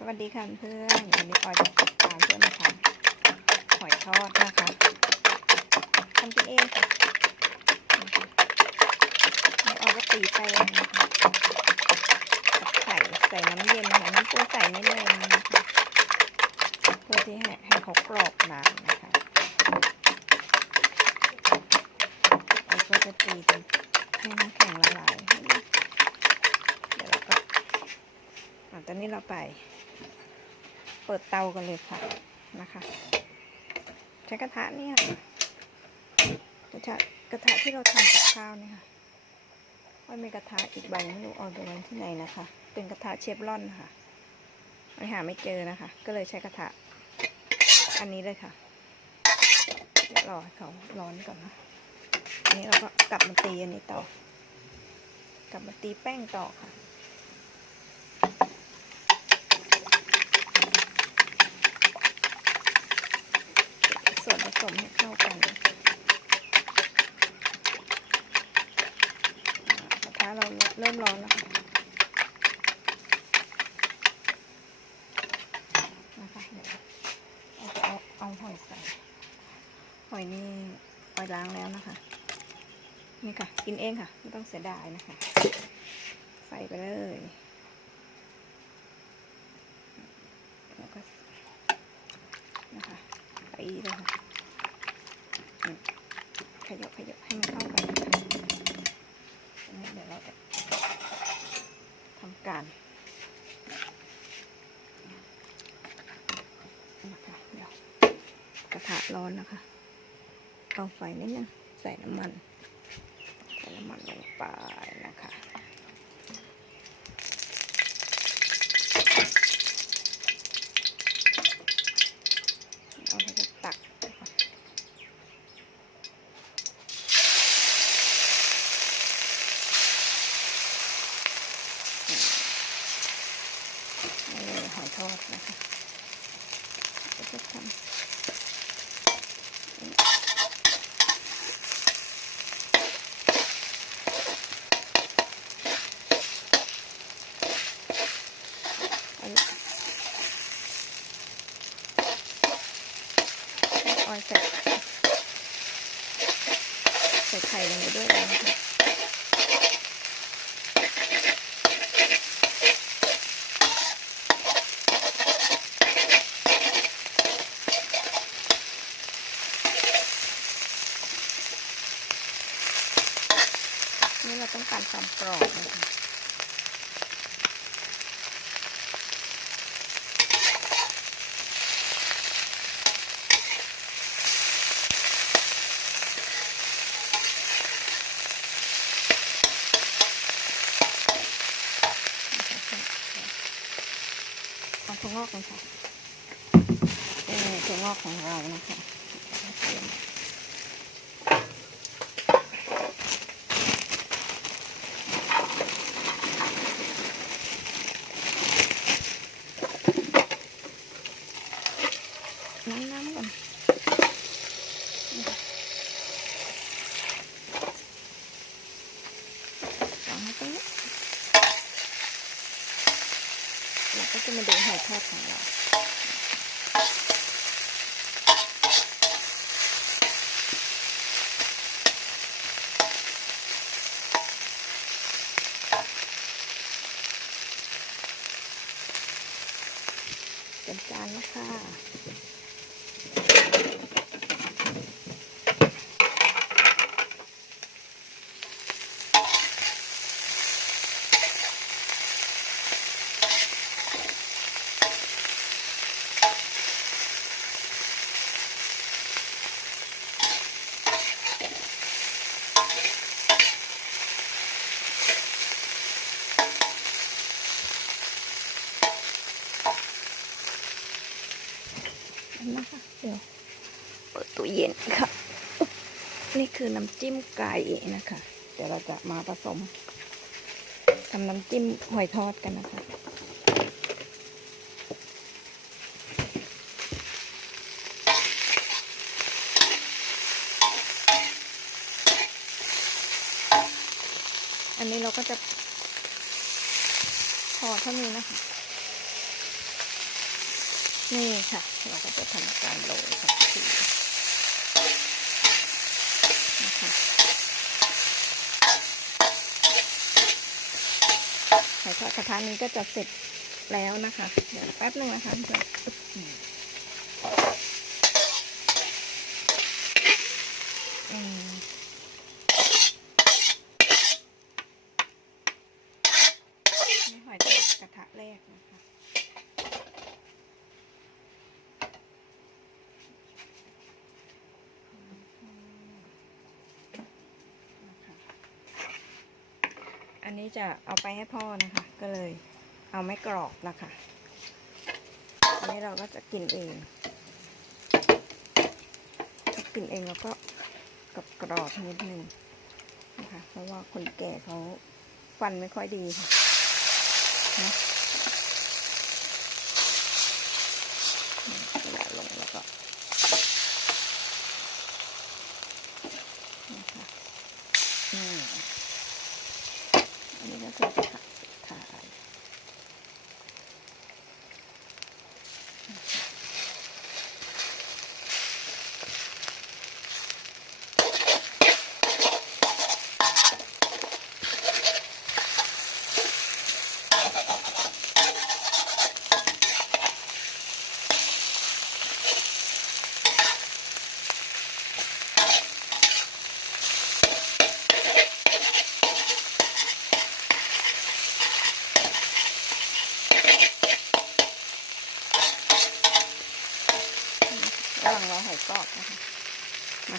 สวัสดีค่ะเพื่อนวันนี้ออยจะตามเพื่อนมาทำหอยทอดนะคะทำกินเองค่ะนี่ออยก็ตีแป้งนะคะกับไข่ใส่น้ำเย็นค่ะน้ำปูใส่นิดนึงนะคะเพื่อที่ให้ให้เขากรอบนานนะคะออยก็จะตีจนให้น้ำแข็งละลายเดี๋ยวเราก็อะตอนนี้เราไป เปิดเตากันเลยค่ะนะคะใช้กระทะนี่ค่ะกระทะกระทะที่เราทำกับข้าวนี่ค่ะว่ามีกระทะอีกใบไม่รู้เอาไปไว้ที่ไหนนะคะ เป็นกระทะเชฟรอนค่ะไม่หาไม่เจอนะคะ ก็เลยใช้กระทะ อันนี้เลยค่ะเดี๋ยวรอให้เขาร้อนก่อนนะอันนี้เราก็กลับมาตีอันนี้ต่อกลับมาตีแป้งต่อค่ะ ส่วนผสมให้เข้ากันกระทะเราเริ่มร้อนแล้วค่ะนะคะเดี๋ยวเราเอาเอาหอยใส่หอยนี่หอยล้างแล้วนะคะ นี่ค่ะ กินเองค่ะ ไม่ต้องเสียดายนะคะ ใส่ไปเลยแล้วก็นะคะตีเลยค่ะอืมขยับขยับให้มันเข้ากันนะคะอันนี้เดี๋ยวเราจะทำการนะคะเดี๋ยวก ระร้อนนะคะ เอาไฟนิดนึงใส่น้ำมัน ใส่น้ำมันลงไปนะคะ เอาไปจะตักก่อนอืมนี่เลยหอยทอดนะคะก็จะทำอันนี้ ออย ใส่ใส่ไข่ลงไปด้วยเลยนะคะนี่เราต้องการความกรอบนะคะเอา ถั่วงอกเลยค่ะนี่ถั่วงอกของเรานะคะน้ำน้ำก่อนนี่ค่ะวางไว้ตรงนี้เราก็จะมาดูหอยทอดของเรา เป็น จานแล้วค่ะ นะคะเดี๋ยวเปิดตู้เย็นค่ะ นี่คือน้ำจิ้มไก่นะคะ เดี๋ยวเราจะมาผสมทำน้ำจิ้มหอยทอดกันนะคะอันนี้เราก็จะพอเท่านี้นะคะ นี่ค่ะ เราก็จะทำการโรยผักชีนะคะไข่ทอดกระทะนี้ก็จะเสร็จแล้วนะคะ เดี๋ยวแป๊บหนึ่งนะคะเพื่อนอืมนี่หอยทอดกระทะแรกนะคะ นะคะ อันนี้จะเอาไปให้พ่อนะคะ ก็เลยเอาไม่กรอบละค่ะ อันนี้เราก็จะกินเองกินเองแล้วก็กรอบกรอบนิดนึงนะคะ เพราะว่าคนแก่เขาฟันไม่ค่อยดีค่ะนะเวลาลงแล้วก็นะคะอืมอันนี้ก็คือผักสุดท้ายระหว่างรอหอย กรอบนะคะมา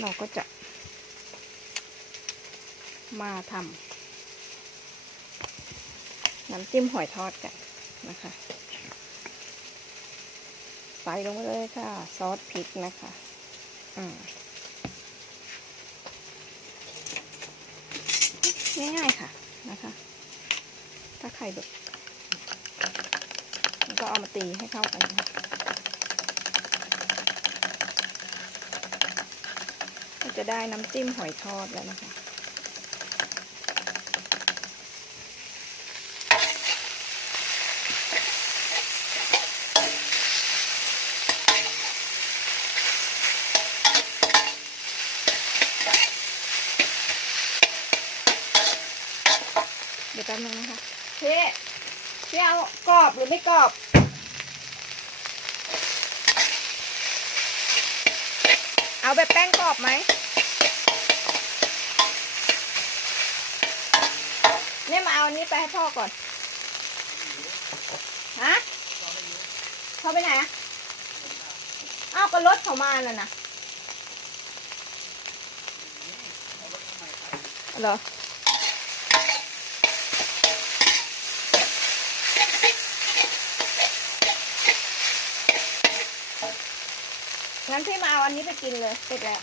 เราก็จะมาทำน้ำจิ้มหอยทอดกันนะคะใส่ลงไปเลยค่ะ ซอสพริกนะคะง่ายๆค่ะนะคะ ถ้าใครแบบ ก็เอามาตีให้เข้ากันนะคะก็จะได้น้ำจิ้มหอยทอดแล้วนะคะเดี๋ยวแป๊บนึงนะคะพี่พี่ เอากรอบหรือไม่กรอบ เอาแบบแป้งกรอบไหม เนี่ยมาเอาอันนี้ไปให้พ่อก่อน ฮะเขาไปไหนอะเอาก็รถเขามาน่ะนะเหรอ งั้นพี่มาเอาอันนี้ไปกินเลยเสร็จแล้ว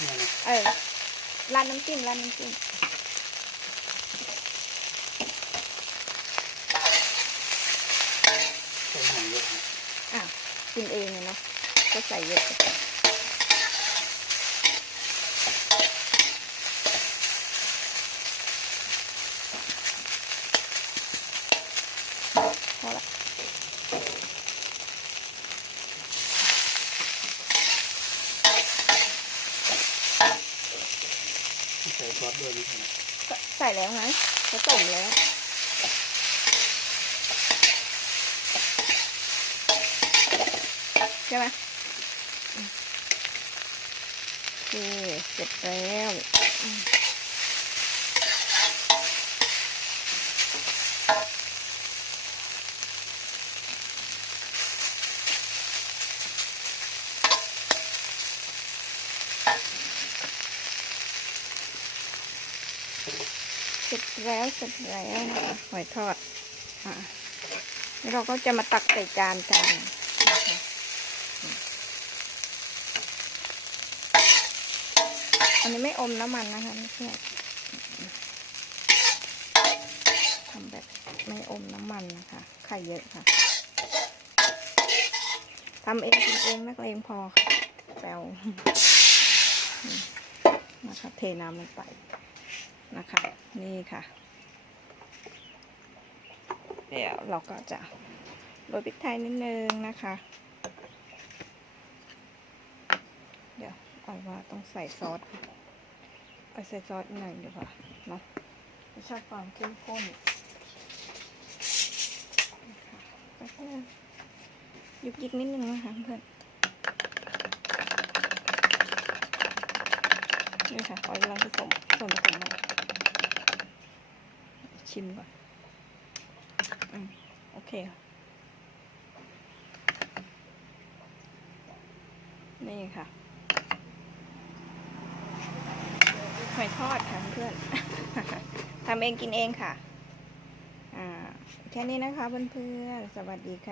เนี่ยนะเออร้านน้ำจิ้มร้านน้ำจิ้ม ใส่หอมเยอะนะ อะกินเองอะเนาะ ก็ใส่เยอะไปพอละใส่ซอสด้วยนี่ใช่ไหมใส่ใส่แล้วไงผสมแล้วใช่ไหมอืมโอ เค เสร็จแล้วเสร็จแล้วเสร็จแล้วหอยทอด อะ แล้วเราก็จะมาตักใส่จานกัน นนนี้ไม่อมน้ำมันนะคะไม่ใช่ทำแบบไม่อมน้ำมันนะคะไข่เยอะค่ะทำเองกินเองนักเลงพอค่ะแปลวนะคะเทน้ำลงไปนะคะ นี่ค่ะ เดี๋ยวเราก็จะโรยพริกไทยนิดนึงนะคะ เดี๋ยวอ่อยว่าต้องใส่ซอส ใส่ซอสหน่อยดีกว่าเนาะไม่ชอบความเข้มข้นนะคะไปแค่ยุกยิกนิดนึงนะคะเพื่อนนี่ค่ะขอกำลังผสมส่วนผสมหน่อยชิมก่อนอืมโอเคค่ะนี่ค่ะ หอยทอดค่ะเพื่อนทำเองกินเองค่ะ อ่า แค่นี้นะคะเพื่อนๆ สวัสดีค่ะ